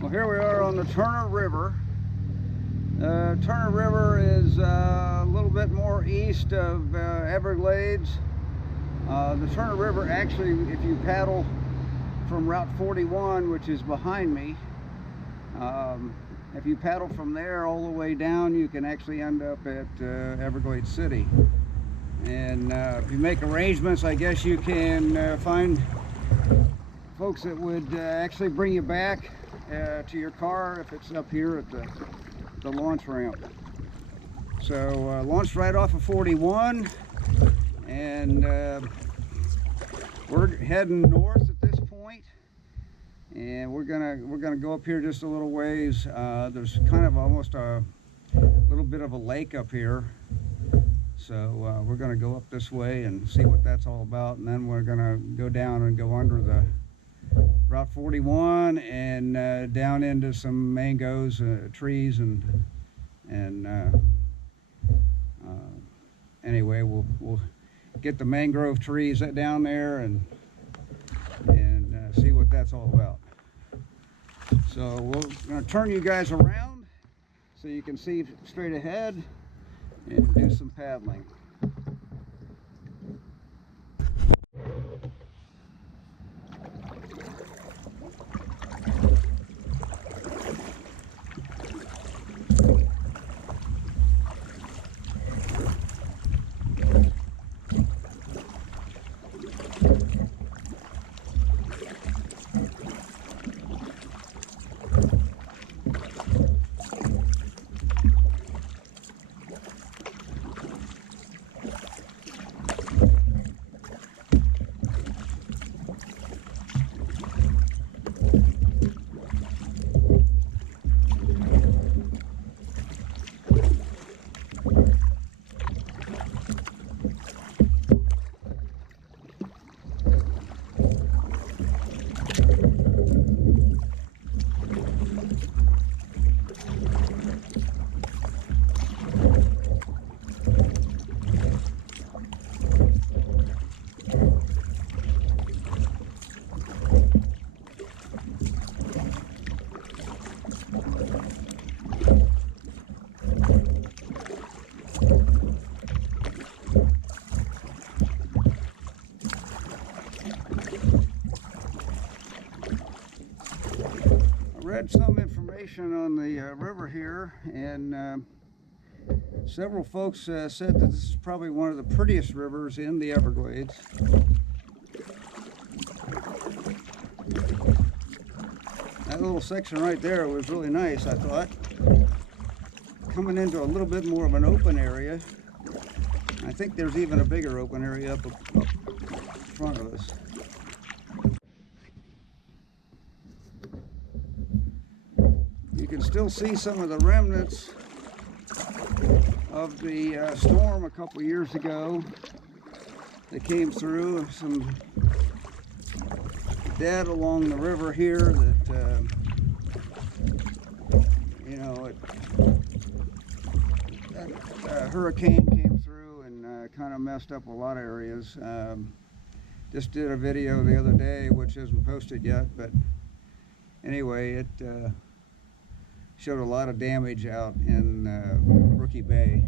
Well, here we are on the Turner River. Turner River is a little bit more east of Everglades. The Turner River, actually, if you paddle from Route 41, which is behind me, if you paddle from there all the way down, you can actually end up at Everglades City. And if you make arrangements, I guess you can find folks that would actually bring you back to your car if it's up here at the launch ramp. So launched right off of 41, and we're heading north at this point, and we're gonna go up here just a little ways. There's kind of almost a little bit of a lake up here, so we're gonna go up this way and see what that's all about, and then we're gonna go down and go under the Route 41 and down into some mangoes, trees, and anyway, we'll get the mangrove trees down there and see what that's all about. So we're going to turn you guys around so you can see straight ahead and do some paddling. Read some information on the river here, and several folks said that this is probably one of the prettiest rivers in the Everglades. That little section right there was really nice, I thought. Coming into a little bit more of an open area. I think there's even a bigger open area up front of us. You can still see some of the remnants of the storm a couple years ago that came through. Some dead along the river here that, you know, that hurricane came through and kind of messed up a lot of areas. Just did a video the other day, which isn't posted yet, but anyway, it showed a lot of damage out in Rookie Bay.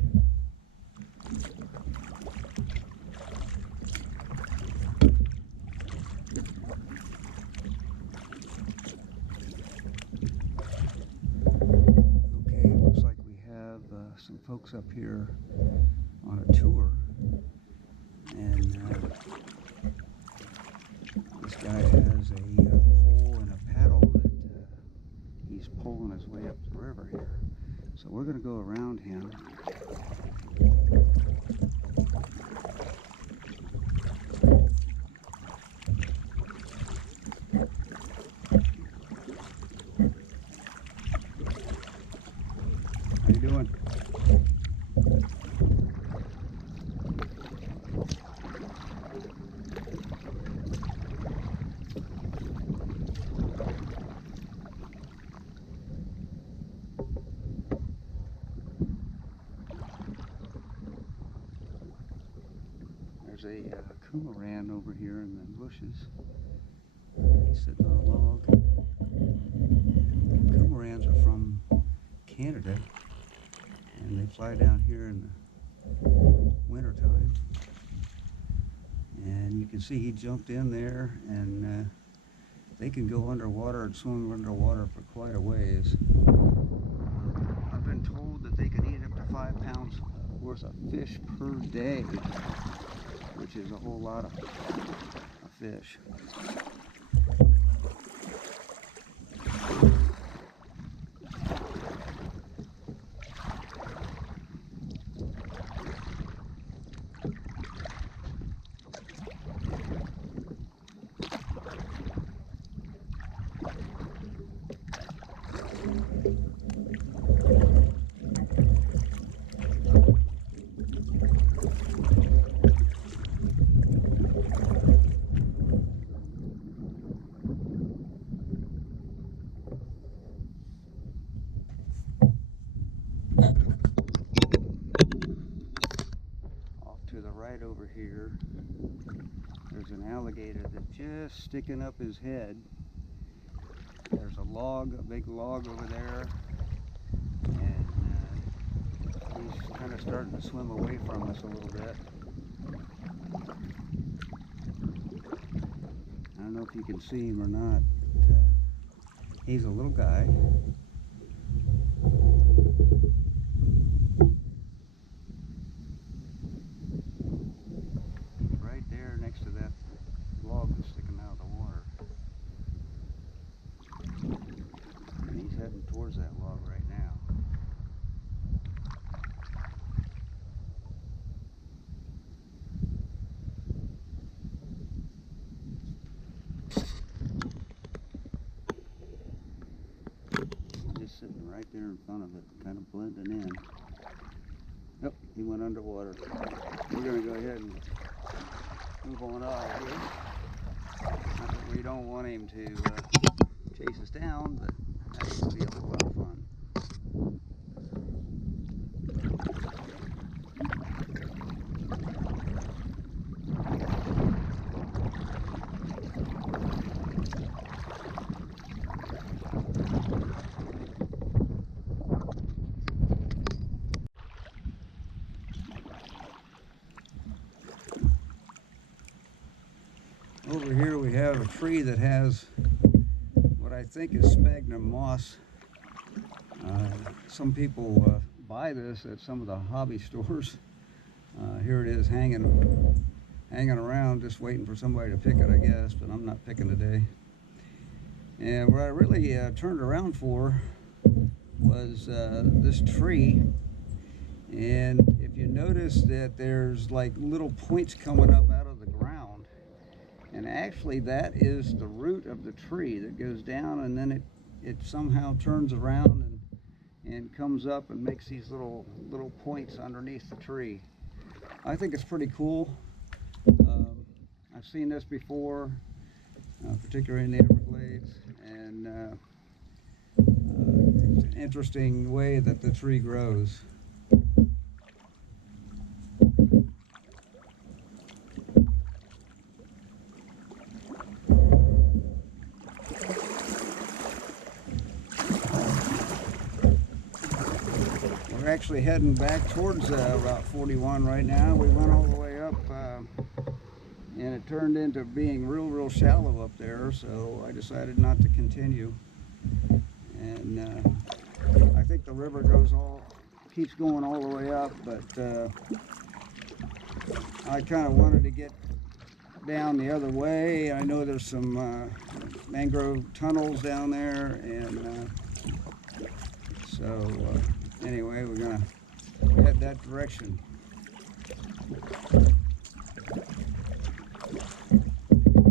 Okay, looks like we have some folks up here on a tour, and this guy has a pole and a paddle that he's pulling his way up the river here. So we're going to go around him. How you doing? There's a cormorant over here in the bushes. He's sitting on a log. Canada, and they fly down here in the wintertime. And you can see he jumped in there, and they can go underwater and swim underwater for quite a ways. I've been told that they can eat up to 5 pounds worth of fish per day, which is a whole lot of fish. To the right over here, there's an alligator that's just sticking up his head. There's a log, a big log over there, and he's kind of starting to swim away from us a little bit. I don't know if you can see him or not, but he's a little guy. Next to that log that's sticking out of the water. And he's heading towards that log right now. Just sitting right there in front of it, kind of blending in. Nope, he went underwater. We're going to go ahead and move on out of here. Not that we don't want him to chase us down, but that would be a whole lot of fun. Over here we have a tree that has what I think is sphagnum moss. Some people buy this at some of the hobby stores. Here it is hanging around, just waiting for somebody to pick it, I guess, but I'm not picking today. And what I really turned around for was this tree. And if you notice that there's like little points coming up out of the ground, and actually that is the root of the tree that goes down, and then it somehow turns around and comes up and makes these little points underneath the tree. I think it's pretty cool. I've seen this before, particularly in the Everglades, and it's an interesting way that the tree grows. We're actually heading back towards Route 41 right now. We went all the way up and it turned into being real shallow up there, so I decided not to continue. And I think the river keeps going all the way up, but I kind of wanted to get down the other way. I know there's some mangrove tunnels down there, and so anyway, we're gonna head that direction.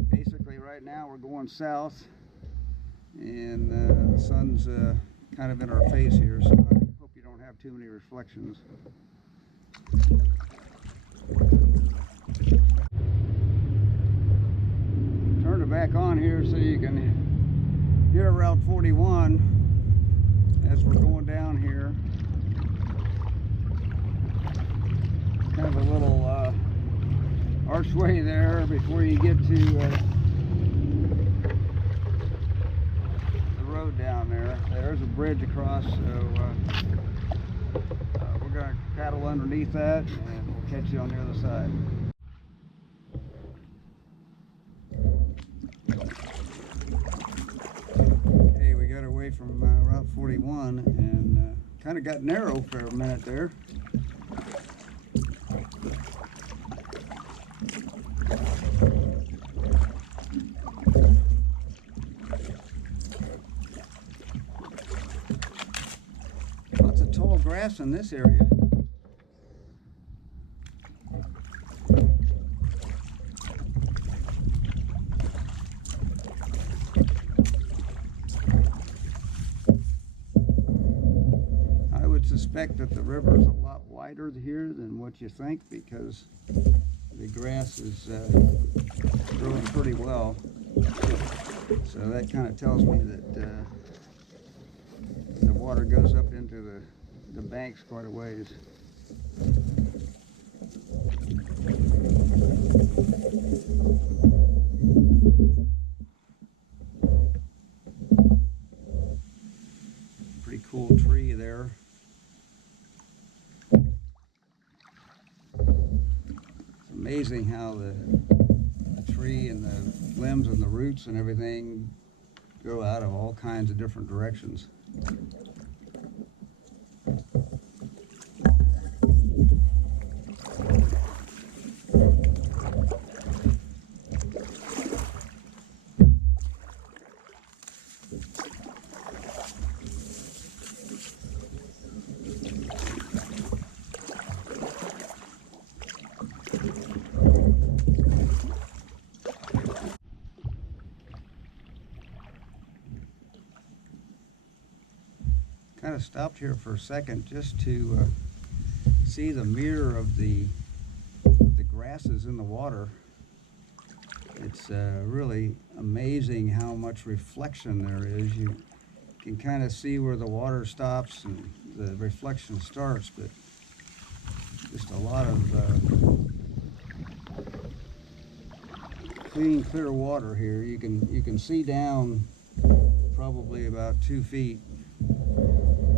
Basically right now we're going south, and the sun's kind of in our face here, so I hope you don't have too many reflections. Turn it back on here so you can hear Route 41 as we're going down here. Kind of a little archway there before you get to the road road down there. There's a bridge across, so we're going to paddle underneath that and we'll catch you on the other side. Okay, we got away from Route 41 and kind of got narrow for a minute there. Lots of tall grass in this area. I would suspect that the river is a lot wider here than what you think because the grass is growing pretty well. So that kind of tells me that the water goes up into the banks quite a ways. Pretty cool tree there. It's amazing how the tree and the limbs and the roots and everything grow out of all kinds of different directions. Kind of stopped here for a second just to see the mirror of the grasses in the water. It's really amazing how much reflection there is. You can kind of see where the water stops and the reflection starts, but just a lot of clean, clear water here. You can see down probably about 2 feet.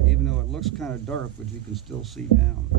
Even though it looks kind of dark, but you can still see down.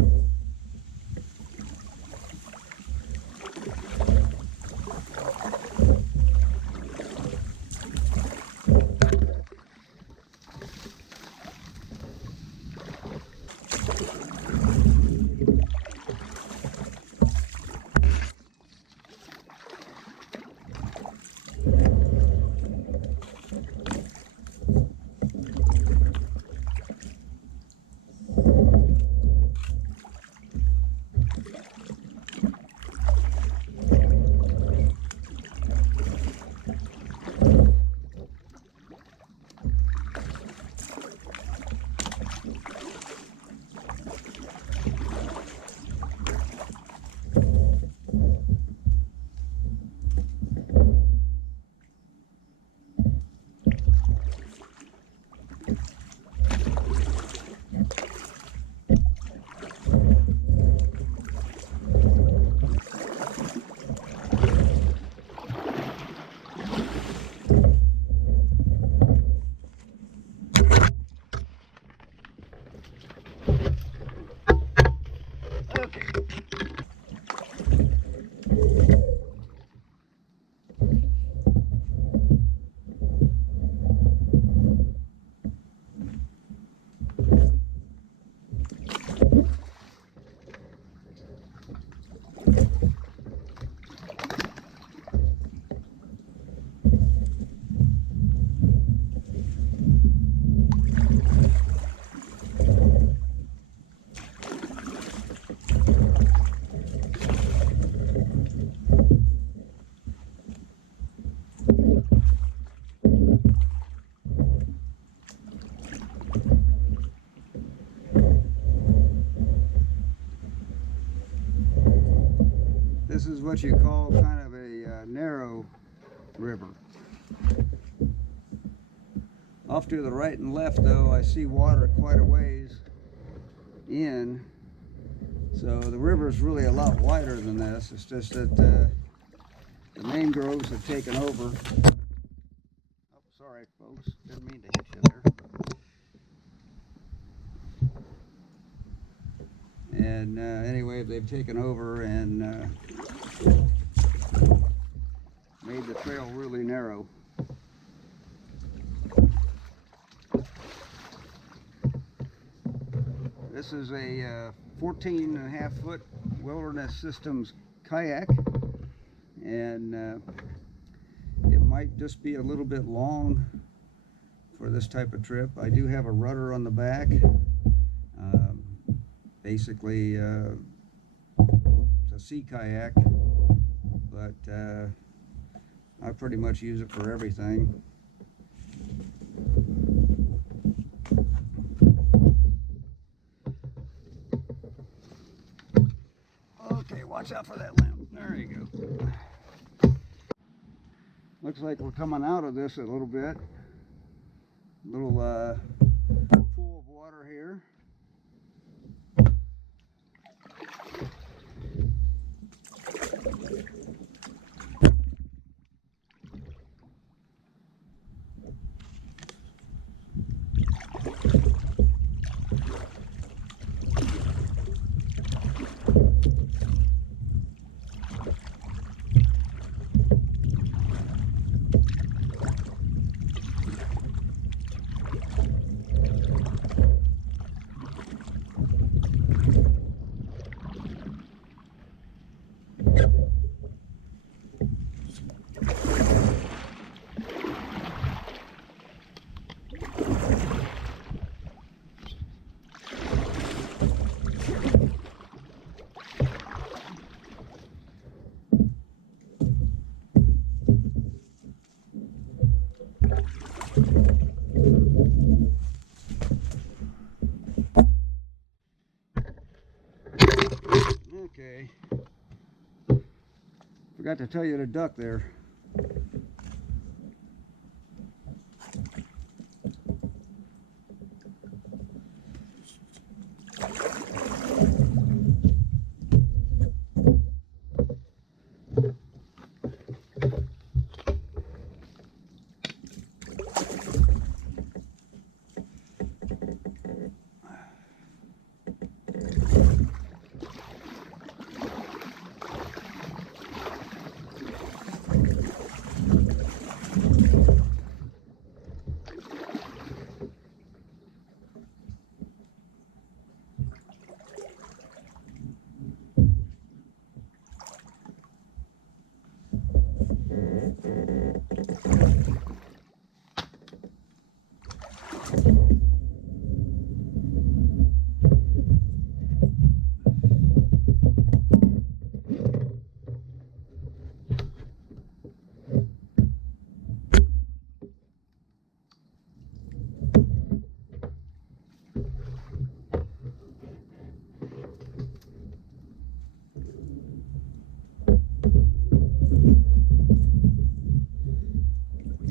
This is what you call kind of a narrow river. Off to the right and left, though, I see water quite a ways in. So the river is really a lot wider than this. It's just that the mangroves have taken over. Oh, sorry, folks. Didn't mean to hit you. And anyway, they've taken over and made the trail really narrow. This is a 14.5-foot Wilderness Systems kayak, and it might just be a little bit long for this type of trip. I do have a rudder on the back. Basically, it's a sea kayak, but I pretty much use it for everything. Okay, watch out for that limb. There you go. Looks like we're coming out of this a little bit. Little pool of water here. Okay. Forgot to tell you to duck there.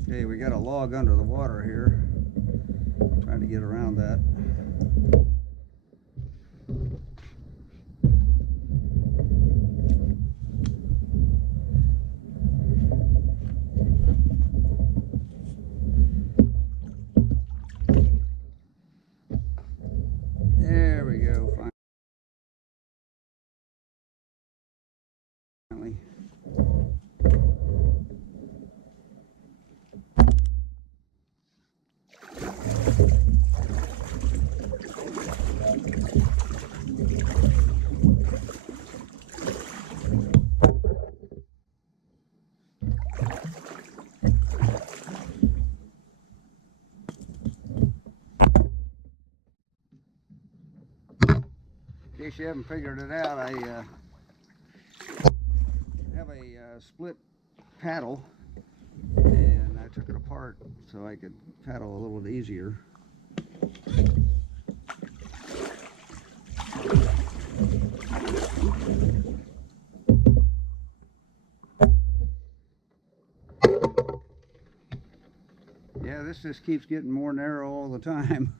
Okay, we got a log under the water here. Trying to get around that. There we go, finally. In case you haven't figured it out, I have a split paddle, and I took it apart so I could paddle a little bit easier. Yeah, this just keeps getting more narrow all the time.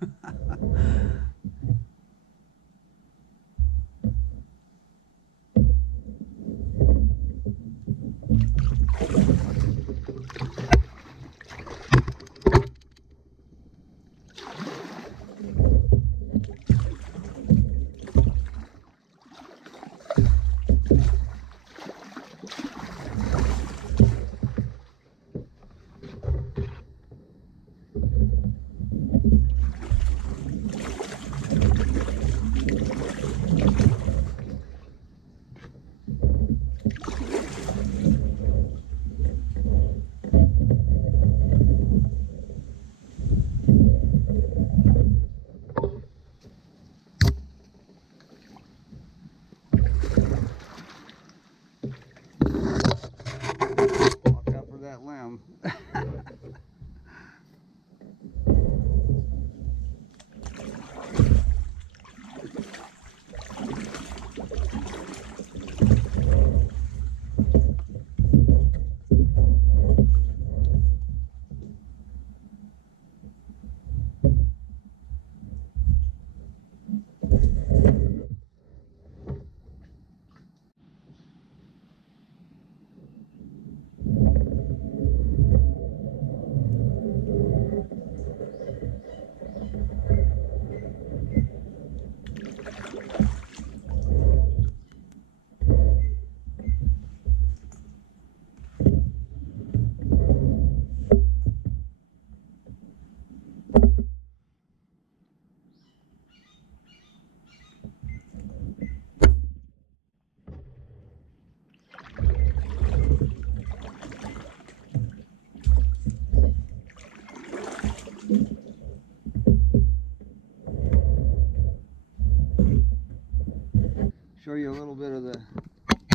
show you a little bit of the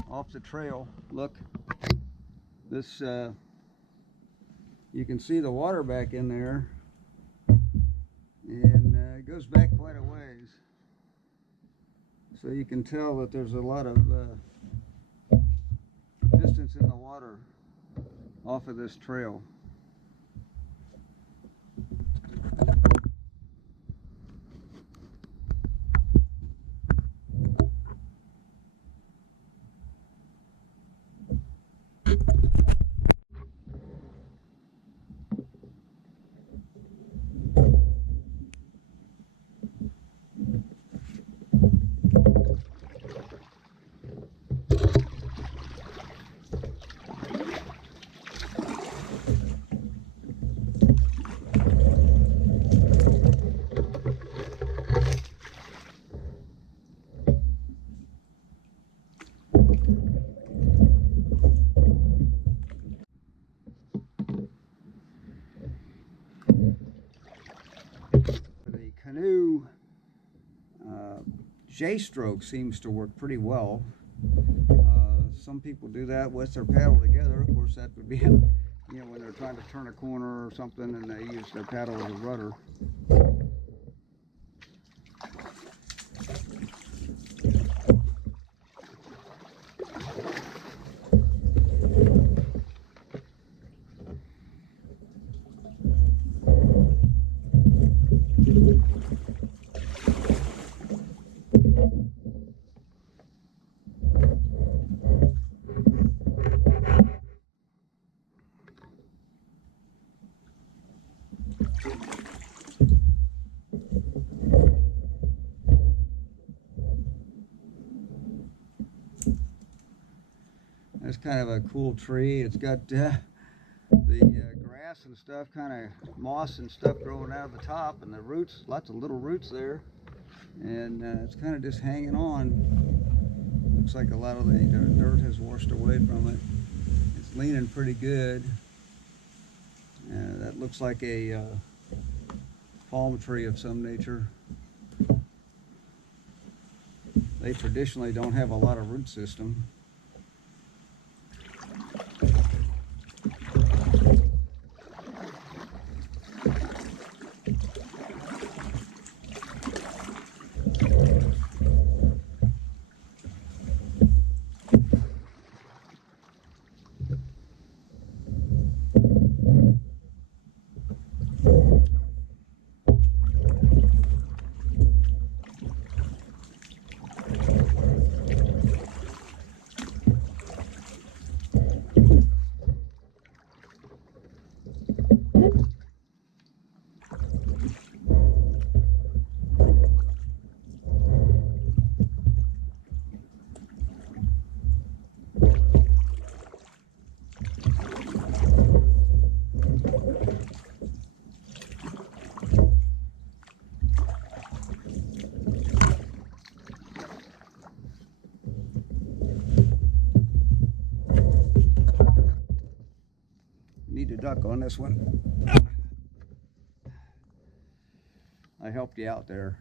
off the trail. Look, this you can see the water back in there, and it goes back quite a ways. So you can tell that there's a lot of distance in the water off of this trail. The canoe J-stroke seems to work pretty well. Some people do that with their paddle together. Of course, that would be when they're trying to turn a corner or something and they use their paddle as a rudder. That's kind of a cool tree. It's got the grass and stuff, kind of moss and stuff growing out of the top, and the roots, lots of little roots there, and it's kind of just hanging on. Looks like a lot of the dirt has washed away from it. It's leaning pretty good. That looks like a palm tree of some nature. They traditionally don't have a lot of root system. Need to duck on this one. I helped you out there.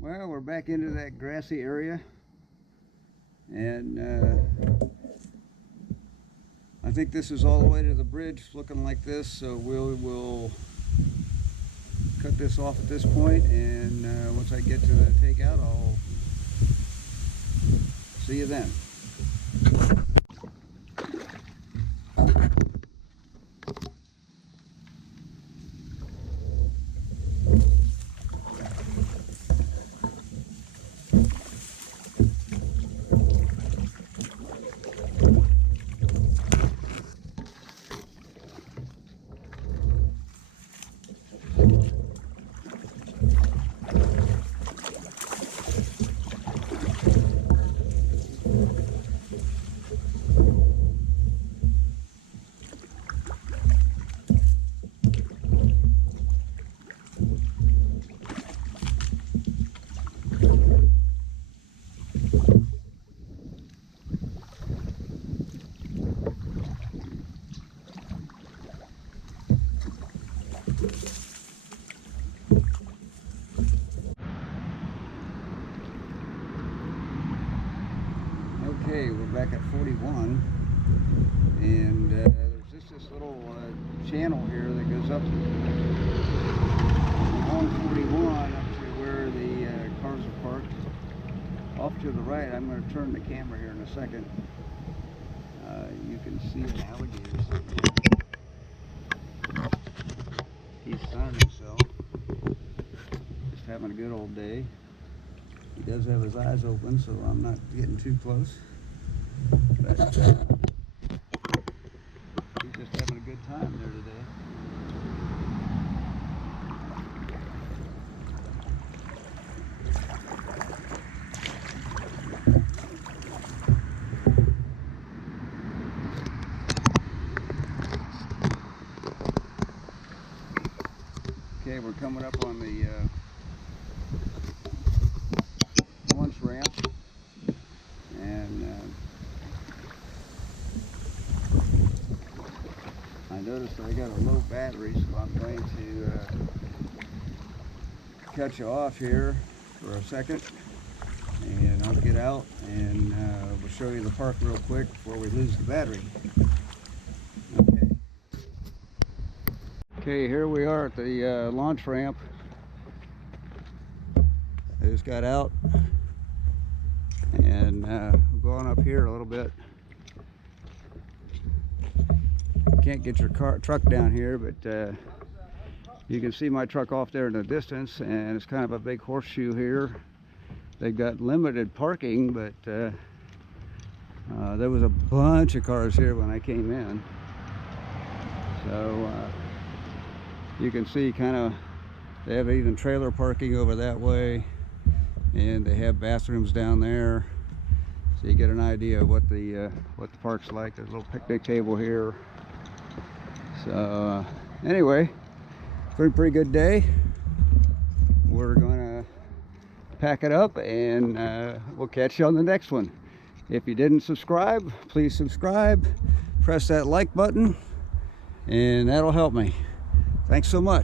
Well, we're back into that grassy area, and I think this is all the way to the bridge looking like this, so we'll cut this off at this point, and once I get to the takeout, I'll See you then. Okay, we're back at 41, and there's just this little channel here that goes up along 41 up to where the cars are parked. Off to the right, I'm going to turn the camera here in a second. You can see an alligator sitting there. He's sunning himself, just having a good old day. He does have his eyes open, so I'm not getting too close. But he's just having a good time there today. Okay, we're coming up on the launch ramp, and I noticed I got a low battery, so I'm going to cut you off here for a second, and I'll get out and we'll show you the park real quick before we lose the battery. Okay, here we are at the launch ramp. I just got out, and I'm going up here a little bit. Can't get your truck down here, but you can see my truck off there in the distance, and it's kind of a big horseshoe here. They've got limited parking, but there was a bunch of cars here when I came in. So you can see kind of, they have even trailer parking over that way, and they have bathrooms down there, so you get an idea of what the park's like. There's a little picnic table here. So anyway, pretty good day. We're gonna pack it up, and we'll catch you on the next one. If you didn't subscribe, please subscribe, press that like button, and that'll help me. Thanks so much.